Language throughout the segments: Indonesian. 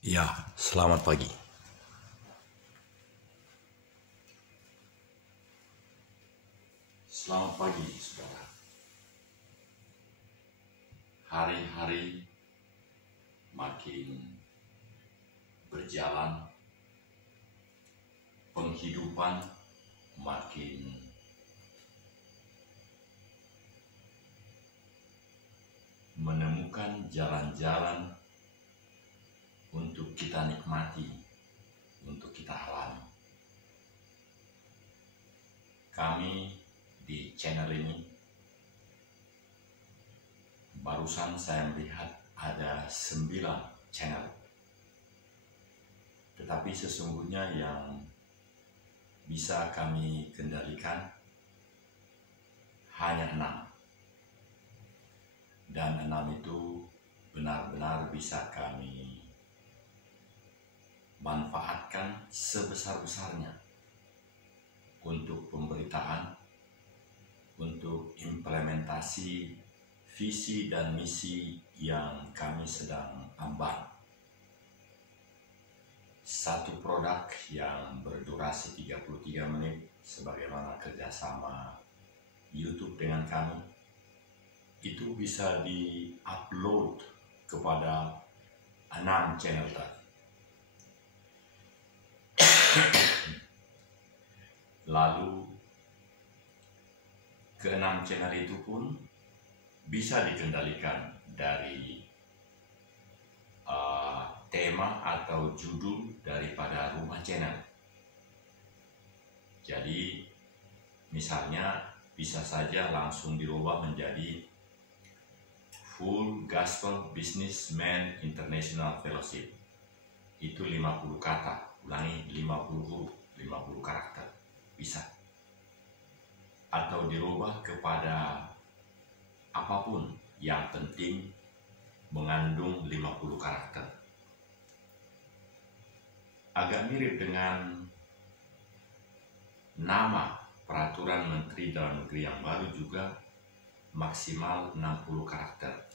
Ya, selamat pagi. Selamat pagi, saudara. Hari-hari makin berjalan, penghidupan makin menemukan jalan-jalan untuk kita nikmati, untuk kita alami. Kami di channel ini, barusan saya melihat ada 9 channel. Tetapi sesungguhnya yang bisa kami kendalikan hanya 6. Dan 6 itu benar-benar bisa kami manfaatkan sebesar-besarnya untuk pemberitaan, untuk implementasi visi dan misi yang kami sedang emban. Satu produk yang berdurasi 33 menit sebagaimana kerjasama YouTube dengan kami, itu bisa di-upload kepada 6 channel tadi. Lalu ke-6 channel itu pun bisa dikendalikan dari tema atau judul daripada rumah channel. Jadi misalnya bisa saja langsung dirubah menjadi Full Gospel Businessman International Fellowship. Itu 50 kata, ulangi 50 huruf, 50 karakter, bisa. Atau dirubah kepada apapun yang penting mengandung 50 karakter. Agak mirip dengan nama peraturan Menteri Dalam Negeri yang baru juga, maksimal 60 karakter.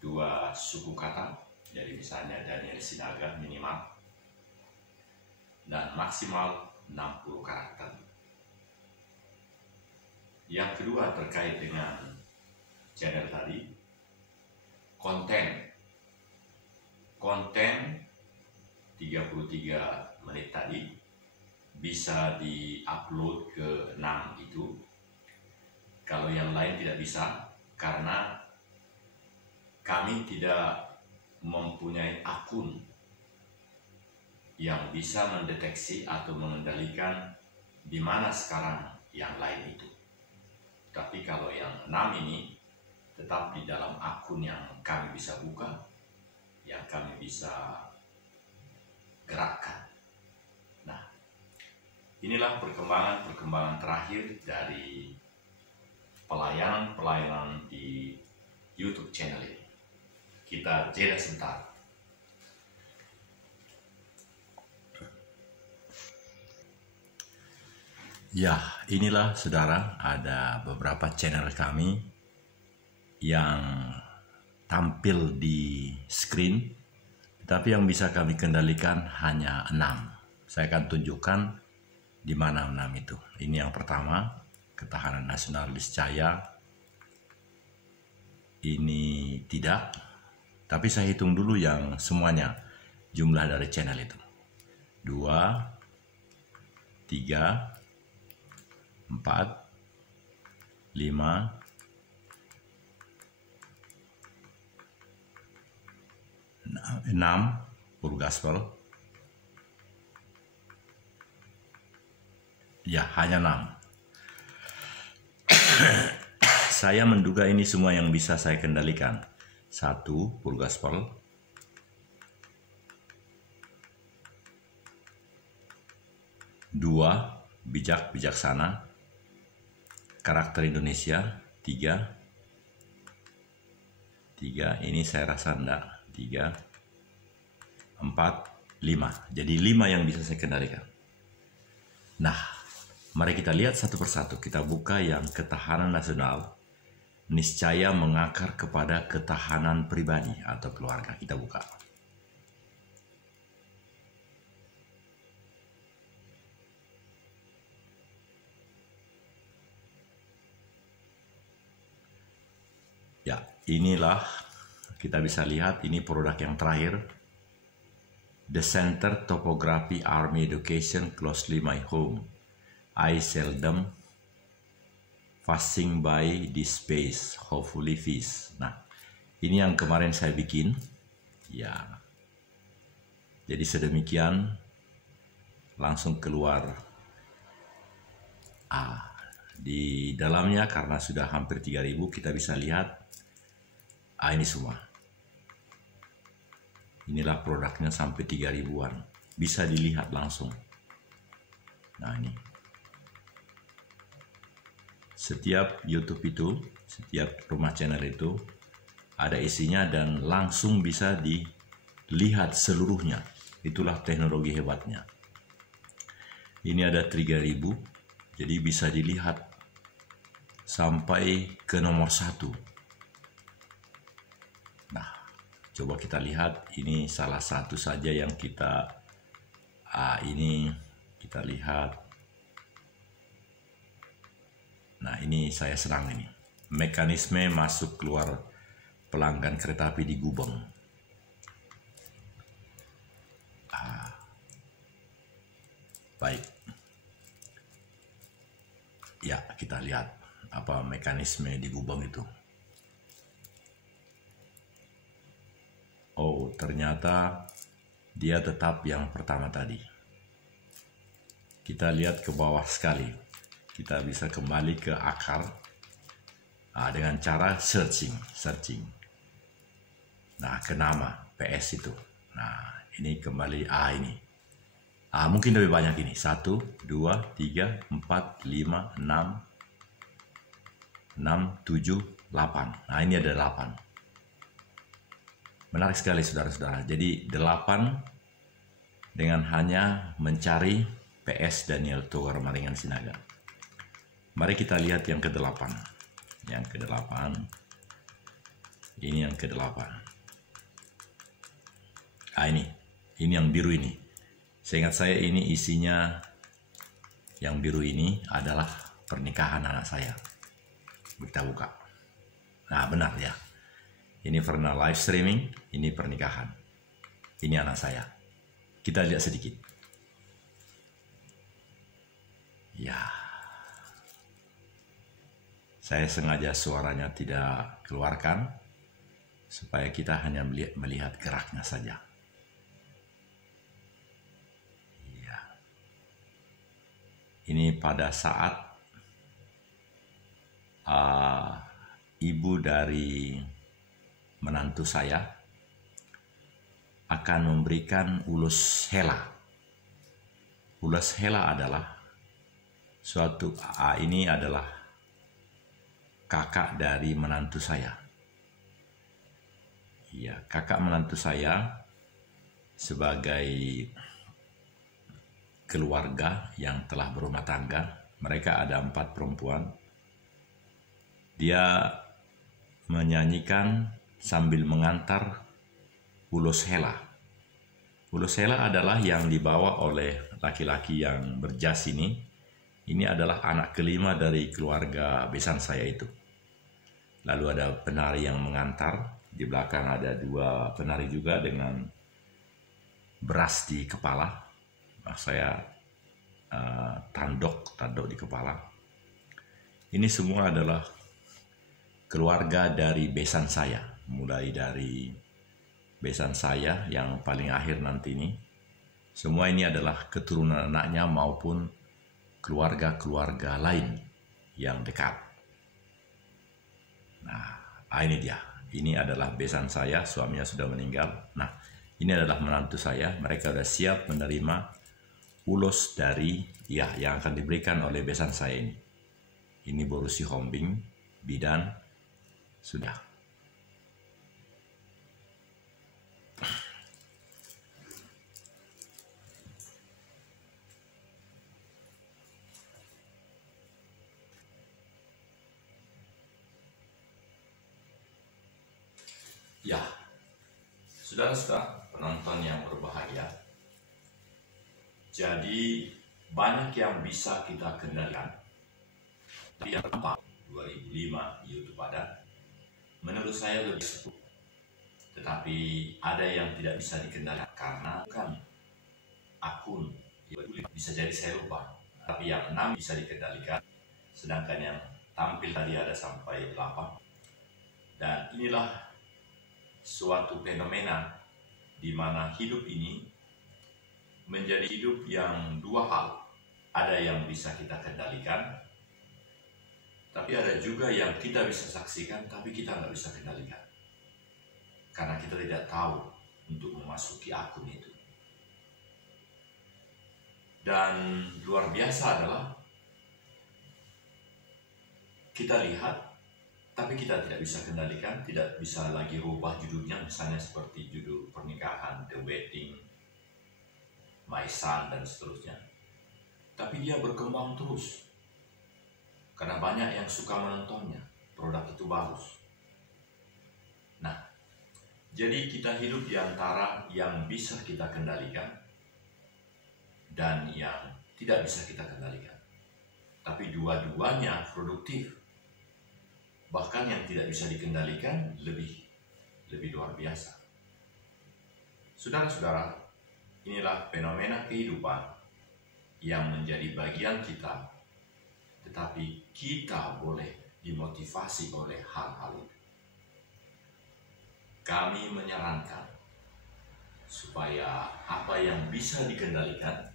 2 suku kata, jadi misalnya Daniel Sinaga minimal, dan maksimal 60 karakter. Yang kedua terkait dengan channel tadi, konten 33 menit tadi bisa di-upload ke 6 itu. Kalau yang lain tidak bisa, karena kami tidak mempunyai akun yang bisa mendeteksi atau mengendalikan di mana sekarang yang lain itu. Tapi kalau yang 6 ini tetap di dalam akun yang kami bisa buka, yang kami bisa gerakkan. Nah, inilah perkembangan terakhir dari pelayanan di YouTube channel ini. Kita jeda sebentar. Ya, inilah saudara, ada beberapa channel kami yang tampil di screen, tetapi yang bisa kami kendalikan hanya 6. Saya akan tunjukkan di mana 6 itu. Ini yang pertama, Ketahanan Nasional Niscaya. Ini tidak, tapi saya hitung dulu yang semuanya, jumlah dari channel itu. 2, 3, 4, 5, 6, Full Gospel. Ya, hanya 6. Saya menduga ini semua yang bisa saya kendalikan. 1, Full Gospel. 2, Bijak Bijaksana. Karakter Indonesia. 3, ini saya rasa enggak. 3, 4, 5. Jadi 5 yang bisa saya kendalikan. Nah, mari kita lihat satu persatu. Kita buka yang Ketahanan Nasional Niscaya mengakar kepada ketahanan pribadi atau keluarga. Kita buka. inilah kita bisa lihat ini produk yang terakhir. The Center Topography Army Education closely my home. I seldom passing by this space, hopefully fish. Nah, ini yang kemarin saya bikin. Ya. Jadi sedemikian langsung keluar. Di dalamnya karena sudah hampir 3.000 kita bisa lihat. Ini semua. Inilah produknya sampai 3.000-an. Bisa dilihat langsung. Nah, ini. Setiap YouTube itu, setiap rumah channel itu ada isinya dan langsung bisa dilihat seluruhnya. Itulah teknologi hebatnya. Ini ada 3.000, jadi bisa dilihat sampai ke nomor 1. Nah, coba kita lihat. Ini salah satu saja yang kita ini kita lihat. Nah, ini saya serang ini. Mekanisme masuk keluar pelanggan kereta api di Gubeng. Baik. Ya, kita lihat apa mekanisme di Gubeng itu. Oh, ternyata dia tetap yang pertama tadi. Kita lihat ke bawah sekali. Kita bisa kembali ke akar dengan cara searching. Nah, ke nama PS itu. Nah, ini kembali ini. Mungkin lebih banyak ini. 1, 2, 3, 4, 5, 6, 7, 8. Nah, ini ada 8. Menarik sekali saudara-saudara. Jadi 8 dengan hanya mencari PS Daniel Togar Maringan Sinaga. Mari kita lihat yang ke-8. Yang ke-8. Ini yang ke-8. Ini yang biru ini. Seingat saya ini isinya, yang biru ini adalah pernikahan anak saya. Kita buka. Nah, benar ya. Ini pernah live streaming, ini pernikahan. Ini anak saya. Kita lihat sedikit. Ya. Saya sengaja suaranya tidak keluarkan supaya kita hanya melihat geraknya saja. Ya. Ini pada saat ibu dari menantu saya akan memberikan ulus hela. Ulus hela adalah suatu ini adalah kakak dari menantu saya. Iya, kakak menantu saya sebagai keluarga yang telah berumah tangga. Mereka ada 4 perempuan. Dia menyanyikan sambil mengantar ulus hela. Ulus hela adalah yang dibawa oleh laki-laki yang berjas ini. Ini adalah anak kelima dari keluarga besan saya itu. Lalu ada penari yang mengantar. Di belakang ada 2 penari juga dengan beras di kepala. Nah, saya tandok di kepala. Ini semua adalah keluarga dari besan saya. Mulai dari besan saya yang paling akhir nanti ini. Semua ini adalah keturunan anaknya maupun keluarga-keluarga lain yang dekat. Nah, ini dia. Ini adalah besan saya, suaminya sudah meninggal. Nah, ini adalah menantu saya. Mereka sudah siap menerima ulos dari yang akan diberikan oleh besan saya ini. Ini borusi hombing, bidan, sudah. Ya, saudara-saudara penonton yang berbahagia. Jadi banyak yang bisa kita kendalikan. Yang 2005 YouTube ada. menurut saya lebih seru. Tetapi ada yang tidak bisa dikendalikan karena kan akun bisa jadi saya lupa. Tapi yang 6 bisa dikendalikan, sedangkan yang tampil tadi ada sampai 8. Dan inilah suatu fenomena di mana hidup ini menjadi hidup yang dua hal. Ada yang bisa kita kendalikan, tapi ada juga yang kita bisa saksikan, tapi kita nggak bisa kendalikan. Karena kita tidak tahu untuk memasuki akun itu. Dan luar biasa adalah kita lihat, tapi kita tidak bisa kendalikan, tidak bisa lagi rubah judulnya, misalnya seperti judul pernikahan, The Wedding, My Son, dan seterusnya. Tapi dia berkembang terus, karena banyak yang suka menontonnya, produk itu bagus. Nah, jadi kita hidup di antara yang bisa kita kendalikan dan yang tidak bisa kita kendalikan. Tapi dua-duanya produktif. Bahkan yang tidak bisa dikendalikan lebih luar biasa. Saudara-saudara, inilah fenomena kehidupan yang menjadi bagian kita, tetapi kita boleh dimotivasi oleh hal-hal itu. Kami menyarankan supaya apa yang bisa dikendalikan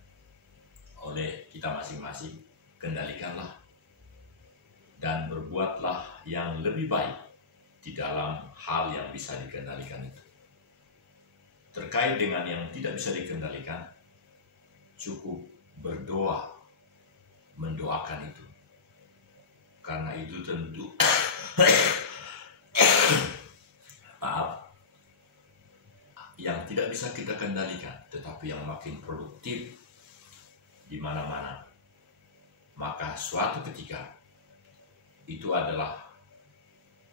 oleh kita masing-masing, kendalikanlah dan berbuatlah yang lebih baik di dalam hal yang bisa dikendalikan itu. Terkait dengan yang tidak bisa dikendalikan, cukup berdoa, mendoakan itu. Karena itu tentu yang tidak bisa kita kendalikan, tetapi yang makin produktif di mana-mana. Maka suatu ketika itu adalah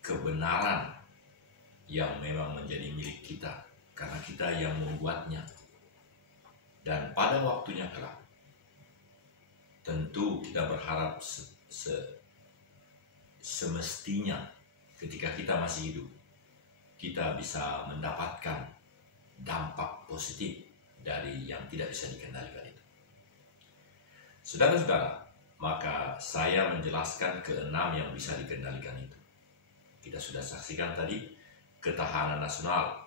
kebenaran yang memang menjadi milik kita, karena kita yang membuatnya. Dan pada waktunya kelak, tentu kita berharap semestinya ketika kita masih hidup, kita bisa mendapatkan dampak positif dari yang tidak bisa dikendalikan itu. Saudara-saudara, maka saya menjelaskan keenam yang bisa dikendalikan itu. Kita sudah saksikan tadi, ketahanan nasional.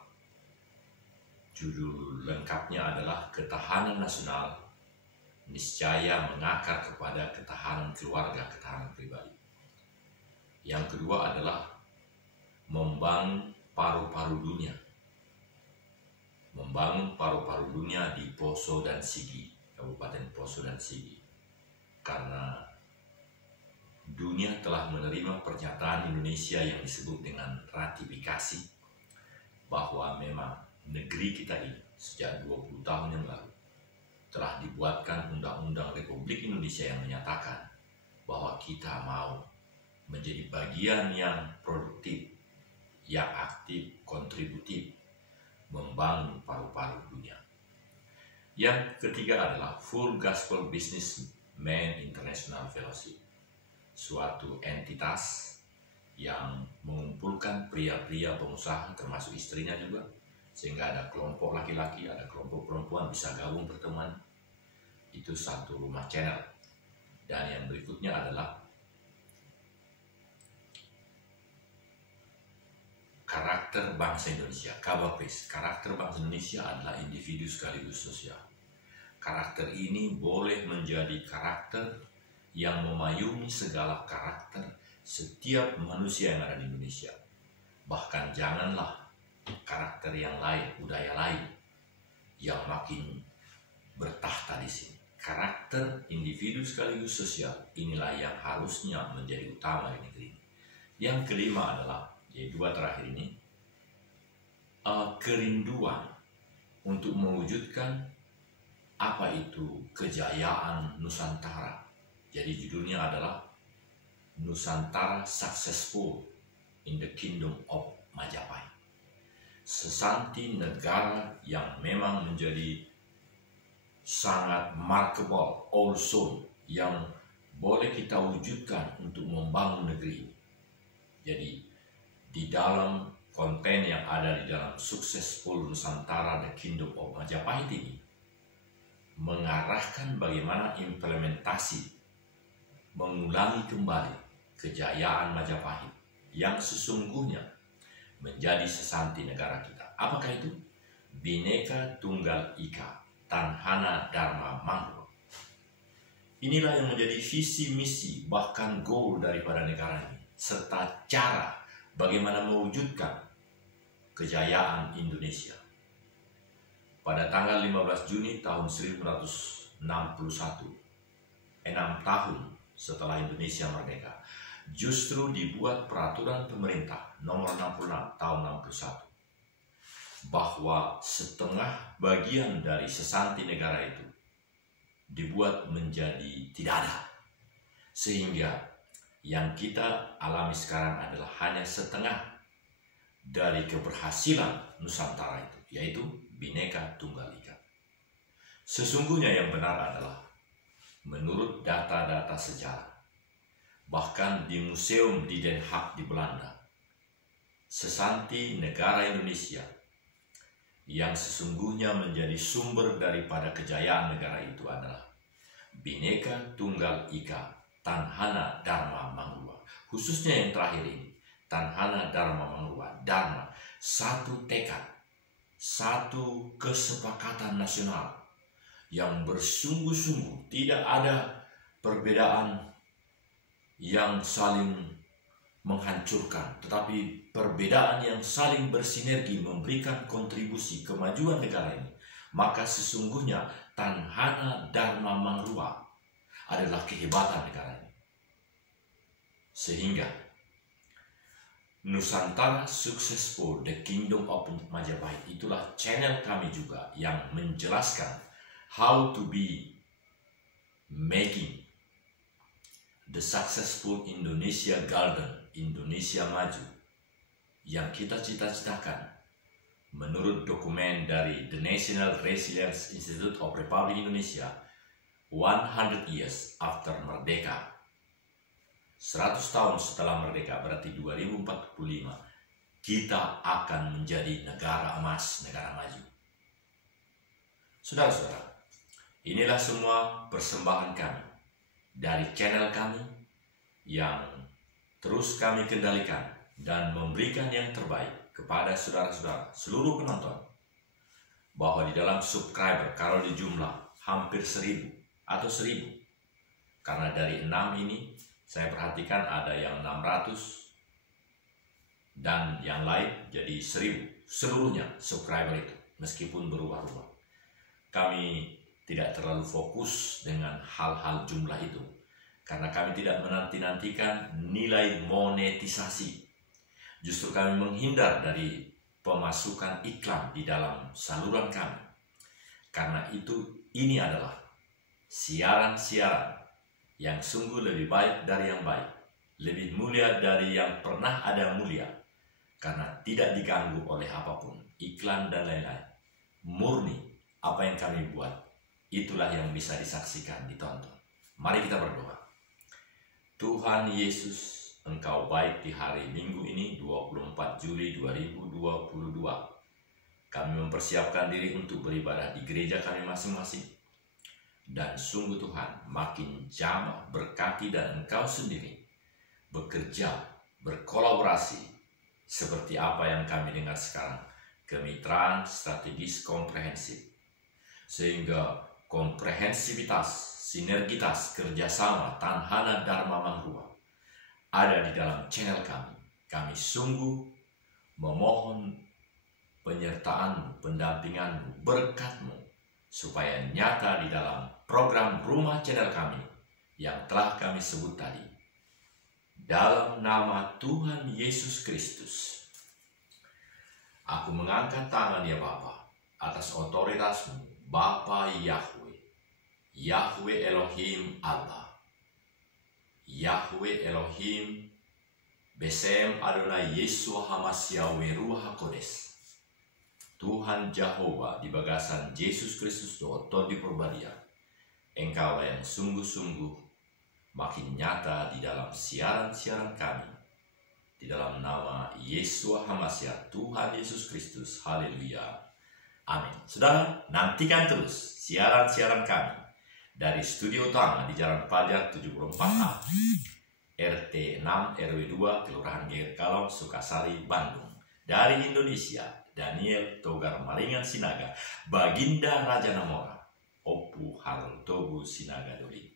Judul lengkapnya adalah Ketahanan Nasional niscaya mengakar kepada ketahanan keluarga, ketahanan pribadi. Yang kedua adalah membangun paru-paru dunia. Membangun paru-paru dunia di Poso dan Sigi, Kabupaten Poso dan Sigi. Karena dunia telah menerima pernyataan Indonesia yang disebut dengan ratifikasi bahwa memang negeri kita ini sejak 20 tahun yang lalu telah dibuatkan Undang-Undang Republik Indonesia yang menyatakan bahwa kita mau menjadi bagian yang produktif, yang aktif, kontributif, membangun paru-paru dunia. Yang ketiga adalah Full Gospel Businessman International Fellowship, suatu entitas yang mengumpulkan pria-pria pengusaha termasuk istrinya juga, sehingga ada kelompok laki-laki, ada kelompok perempuan bisa gabung pertemuan. Itu satu rumah channel. Dan yang berikutnya adalah karakter bangsa Indonesia, KBPIS. Karakter bangsa Indonesia adalah individu sekaligus sosial. Karakter ini boleh menjadi karakter yang memayungi segala karakter setiap manusia yang ada di Indonesia. Bahkan janganlah karakter yang lain, budaya lain yang makin bertahta di sini. Karakter individu sekaligus sosial inilah yang harusnya menjadi utama di negeri ini. Yang kelima adalah, yaitu dua terakhir ini, kerinduan untuk mewujudkan apa itu kejayaan Nusantara. Jadi judulnya adalah Nusantara Successful in the Kingdom of Majapahit. Sesanti negara yang memang menjadi sangat markable, also yang boleh kita wujudkan untuk membangun negeri. Jadi di dalam konten yang ada di dalam Successful Nusantara The Kingdom of Majapahit ini mengarahkan bagaimana implementasi mengulangi kembali kejayaan Majapahit yang sesungguhnya menjadi sesanti negara kita. Apakah itu? Bhinneka Tunggal Ika, Tanhana Dharma Mangrua. Inilah yang menjadi visi misi bahkan goal daripada negara ini, serta cara bagaimana mewujudkan kejayaan Indonesia. Pada tanggal 15 Juni tahun 1961, 6 tahun setelah Indonesia merdeka, justru dibuat peraturan pemerintah nomor 66 tahun 61 bahwa setengah bagian dari sesanti negara itu dibuat menjadi tidak ada, sehingga yang kita alami sekarang adalah hanya setengah dari keberhasilan Nusantara itu, yaitu Bhinneka Tunggal Ika. Sesungguhnya yang benar adalah menurut data-data sejarah, bahkan di museum di Den Haag di Belanda, sesanti negara Indonesia yang sesungguhnya menjadi sumber daripada kejayaan negara itu adalah Bhinneka Tunggal Ika, Tanhana Dharma Mangrua. Khususnya yang terakhir ini, Tanhana Dharma Mangrua, Dharma, satu tekad, satu kesepakatan nasional yang bersungguh-sungguh, tidak ada perbedaan yang saling menghancurkan, tetapi perbedaan yang saling bersinergi memberikan kontribusi kemajuan negara ini. Maka sesungguhnya Tanhana Dharma Mangrua adalah kehebatan negara ini. Sehingga Nusantara Successful The Kingdom of Majapahit itulah channel kami juga yang menjelaskan how to be making the successful Indonesia Golden, Indonesia Maju, yang kita cita-citakan menurut dokumen dari The National Resilience Institute of Republic Indonesia 100 years after Merdeka. 100 tahun setelah merdeka, berarti 2045, kita akan menjadi negara emas, negara maju. Saudara-saudara, inilah semua persembahan kami dari channel kami yang terus kami kendalikan dan memberikan yang terbaik kepada saudara-saudara, seluruh penonton, bahwa di dalam subscriber, kalau di jumlah hampir 1000 atau 1000, karena dari 6 ini saya perhatikan ada yang 600 dan yang lain jadi 1000, seluruhnya subscriber itu, meskipun berubah-ubah. Kami tidak terlalu fokus dengan hal-hal jumlah itu, karena kami tidak menanti-nantikan nilai monetisasi. Justru kami menghindar dari pemasukan iklan di dalam saluran kami. Karena itu, ini adalah siaran-siaran yang sungguh lebih baik dari yang baik, lebih mulia dari yang pernah ada mulia, karena tidak diganggu oleh apapun, iklan dan lain-lain. Murni apa yang kami buat, itulah yang bisa disaksikan, ditonton. Mari kita berdoa. Tuhan Yesus, Engkau baik di hari Minggu ini 24 Juli 2022. Kami mempersiapkan diri untuk beribadah di gereja kami masing-masing. Dan sungguh Tuhan, makin jamah berkati dan Engkau sendiri bekerja, berkolaborasi seperti apa yang kami dengar sekarang, kemitraan strategis komprehensif, sehingga komprehensivitas, sinergitas, kerjasama Tanhana Dharma Mangrua ada di dalam channel kami. Kami sungguh memohon penyertaan-Mu, pendampingan-Mu, berkat-Mu, supaya nyata di dalam program rumah channel kami yang telah kami sebut tadi. Dalam nama Tuhan Yesus Kristus, aku mengangkat tangan ya Bapa atas otoritas-Mu, Bapa Yahweh, Yahweh Elohim Allah, Yahweh Elohim Besem Adonai Yeshua HaMashiach Ruach HaKodes, Tuhan Jehovah di bagasan Yesus Kristus Tuhan di Purbadia. Engkau yang sungguh-sungguh makin nyata di dalam siaran-siaran kami, Di dalam nama Yesus Hamasiah, Tuhan Yesus Kristus. Haleluya. Amin. Saudara, nantikan terus siaran-siaran kami dari studio utama di Jalan Fajar 74A, RT 6 RW 2, Kelurahan Geger Kalong, Sukasari, Bandung. Dari Indonesia, Daniel Togar Malingan Sinaga, Baginda Raja Namora, Opu Harul Togu Sinaga Doli.